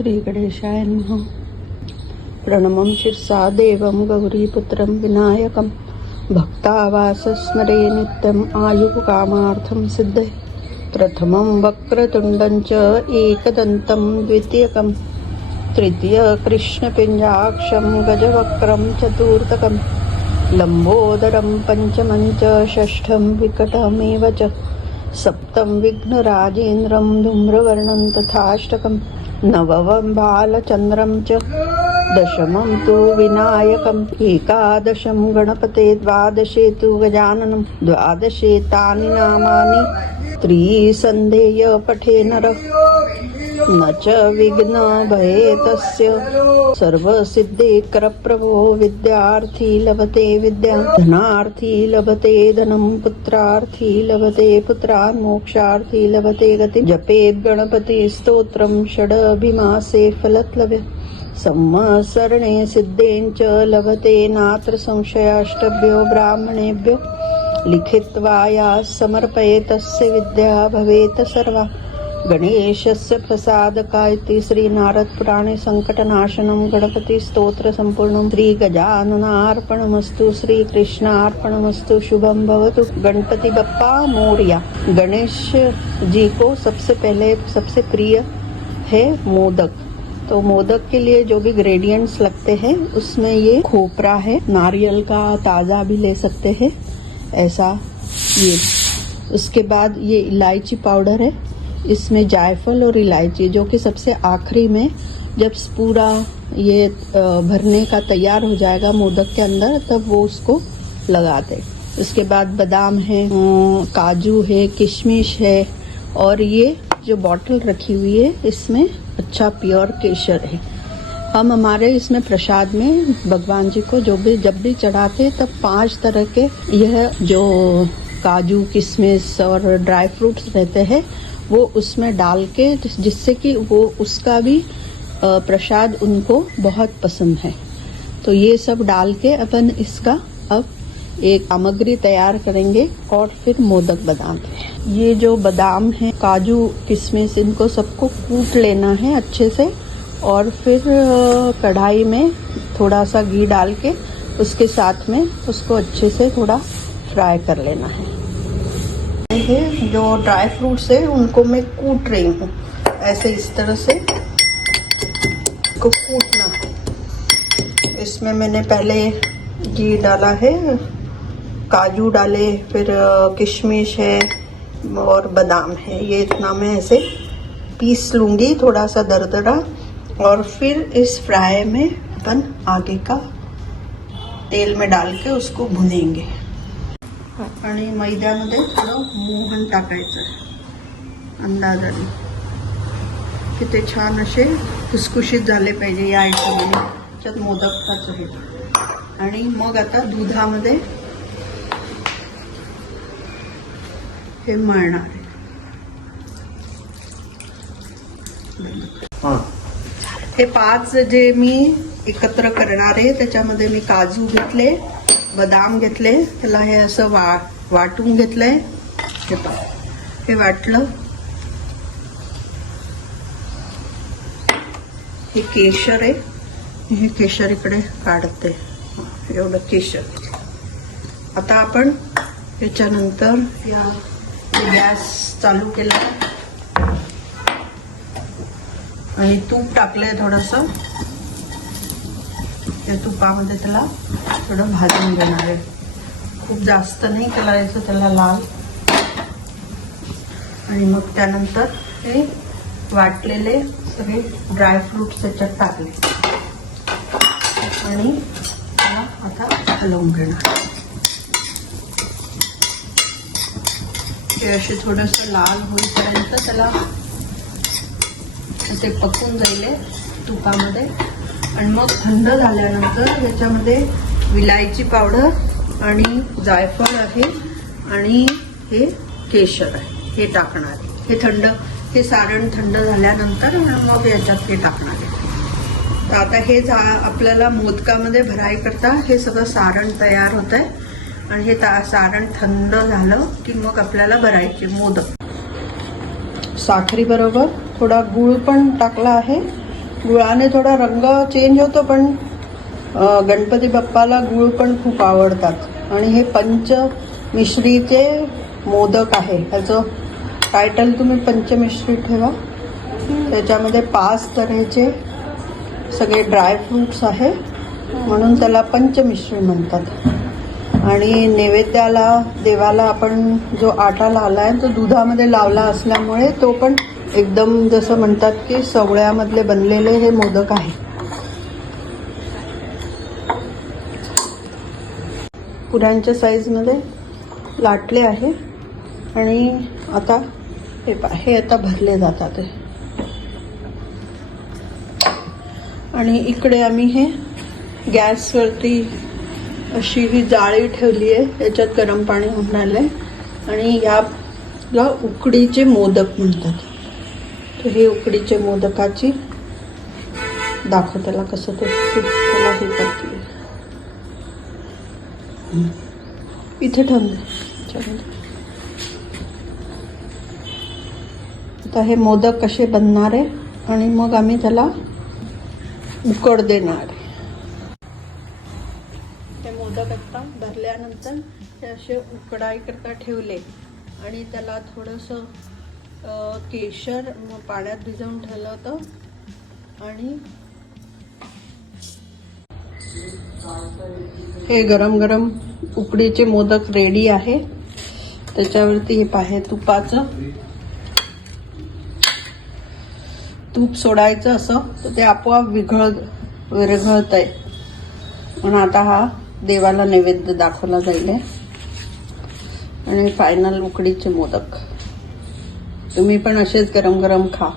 श्री गणेशाय नमः। प्रणमं शिरसा देवं गौरीपुत्रं विनायकं भक्तावासस्मरे नित्यम् आयुकामार्थं सिद्धये। प्रथमं वक्रतुण्डं च एकदन्तं द्वितीयकं तृतीय कृष्णपिञ्जाक्षं गजवक्त्रं चतुर्थकं लम्बोदरं पंचमं च षष्ठं विकटमेव च सप्तम विघ्नराजेन्द्रं धूम्रवर्णं तथाष्टकं नवमं बालचन्द्रं च दशमं तु विनायकम् एकादशं गणपते द्वादशे तु गजाननं द्वादशे तानि नामानि त्रिसन्ध्येय पठे नरः न च विघ्न भये तस्य सर्वसिद्धिकरप्रभो विद्यार्थी लभते विद्यां धनार्थी लभते धनं पुत्रार्थी लभते पुत्रान् मोक्षार्थी लभते गतिं जपेत् गणपति स्तोत्रं षडभिमासे फलत्लभ्य संवत्सरणे सिद्धेन च लभते नात्र संशयाष्टभ्यो ब्राह्मणेभ्यो लिखित्वा या समर्पये तस्य विद्या भवेत् सर्वा। गणेशस्य प्रसादकाय श्री नारद पुराणे संकटनाशनं गणपति स्तोत्र संपूर्णं श्री गजाननार्पणमस्तु श्री कृष्णार्पणमस्तु शुभम भवतु। गणपति बप्पा मोरया। गणेश जी को सबसे पहले सबसे प्रिय है मोदक। तो मोदक के लिए जो भी ग्रेडियंट्स लगते हैं उसमें ये खोपरा है, नारियल का ताज़ा भी ले सकते हैं ऐसा ये। उसके बाद ये इलायची पाउडर है, इसमें जायफल और इलायची जो कि सबसे आखिरी में जब पूरा ये भरने का तैयार हो जाएगा मोदक के अंदर तब वो उसको लगाते। उसके बाद बादाम है, काजू है, किशमिश है और ये जो बॉटल रखी हुई है इसमें अच्छा प्योर केसर है। हम हमारे इसमें प्रसाद में भगवान जी को जब भी चढ़ाते तब 5 तरह के यह जो काजू किशमिश और ड्राई फ्रूट्स रहते हैं वो उसमें डाल के जिससे कि वो उसका भी प्रसाद उनको बहुत पसंद है। तो ये सब डाल के अपन इसका अब एक सामग्री तैयार करेंगे और फिर मोदक बनाते हैं। ये जो बादाम है, काजू किशमिश, इनको सबको कूट लेना है अच्छे से और फिर कढ़ाई में थोड़ा सा घी डाल के उसके साथ में उसको अच्छे से थोड़ा फ्राई कर लेना है। ये जो ड्राई फ्रूट्स है उनको मैं कूट रही हूँ ऐसे, इस तरह से को कूटना है। इसमें मैंने पहले घी डाला है, काजू डाले, फिर किशमिश है और बादाम है। ये इतना मैं ऐसे पीस लूँगी थोड़ा सा दरदरा और फिर इस फ्राई में अपन आगे का तेल में डाल के उसको भुनेंगे। आणि मैद्यामध्ये थोडं मोहन टाकायचं अंदाजाने की ते छान असे खुसखुशीत झाले पाहिजे या आयटमने। त्याच्यात मोदकच आहे। आणि मग आता दुधामध्ये हे मळणार आहे। हे 5 जे मी एकत्र करणार आहे त्याच्यामध्ये मी काजू घेतले, बदाम घेतले, त्याला हे असं वाटून घेतलंय। हे वाटलं, हे केशर आहे, हे केशर इकडे काढते, एवढं केशर। आता आपण त्याच्यानंतर या गॅस चालू केला आणि तूप टाकलंय थोडंसं। त्या तुपामध्ये त्याला थोडं भाजून घेणार आहे, खूप जास्त नाही करायचं त्याला लाल। आणि मग त्यानंतर हे वाटलेले सगळे ड्रायफ्रूट्स त्याच्यात टाकले आणि त्याला आता हलवून घेणार। हे असे थोडंसं लाल होईपर्यंत त्याला असे पकून जाईल तुपामध्ये। आणि मग थंड झाल्यानंतर याच्यामध्ये विलायची पावडर आणि जायफळ आहे आणि हे केशर आहे, हे टाकणार आहे। हे सारण थंड झाल्यानंतर मग याच्यात हे टाकणार आहे। तर आता हे आपल्याला मोदकामध्ये भराई करता हे सगळं सारण तयार होत आहे आणि हे सारण थंड झालं की मग आपल्याला भरायचे मोदक। साखरी बरोबर थोडा गूळ पण टाकला आहे गुळाने थोडा रंग चेंज होतो, पण गणपती बाप्पाला गुळ पण खूप आवडतात. आणि हे पंचमिश्रीचे मोदक आहे. ह्याचं टायटल तुम्ही पंचमिश्री ठेवा. त्याच्यामध्ये 5 तऱ्हेचे सगळे ड्रायफ्रुट्स आहे, म्हणून त्याला पंचमिश्री म्हणतात. आणि नैवेद्याला देवाला आपण जो आटा लावलाय तो दुधामध्ये लावला असल्यामुळे तो पण एकदम जसं म्हणतात की सवळ्यामधले बनलेले हे मोदक आहे. पुऱ्यांच्या साईजमध्ये लाटले आहे आणि आता हे आता भरले जातात ते. आणि इकडे आम्ही हे गॅसवरती अशी ही जाळी ठेवली आहे, याच्यात गरम पाणी होऊन आलंय आणि याला उकडीचे मोदक म्हणतात. तर हे उकडीचे मोदकाची दाखव त्याला कसं ते त्याला हे करते. इथे ठेवून आता हे मोदक कसे बनणार आहे आणि मग आम्ही त्याला उकड देणार. हे मोदक आता भरल्यानंतर ते असे उकडाई करता ठेवले आणि त्याला थोडंसं केशर पाण्यात भिजवून ठेवलं होतं. आणि हे गरम गरम उकडीचे मोदक रेडी आहे. त्याच्यावरती हे पाहे तुपाचं तूप सोडायचं असं, तर ते आपोआप विरघळत आहे. म्हणून आता हा देवाला नैवेद्य दाखवला जाईल. आणि फायनल उकडीचे मोदक तुम्ही पण असेच गरम गरम खा.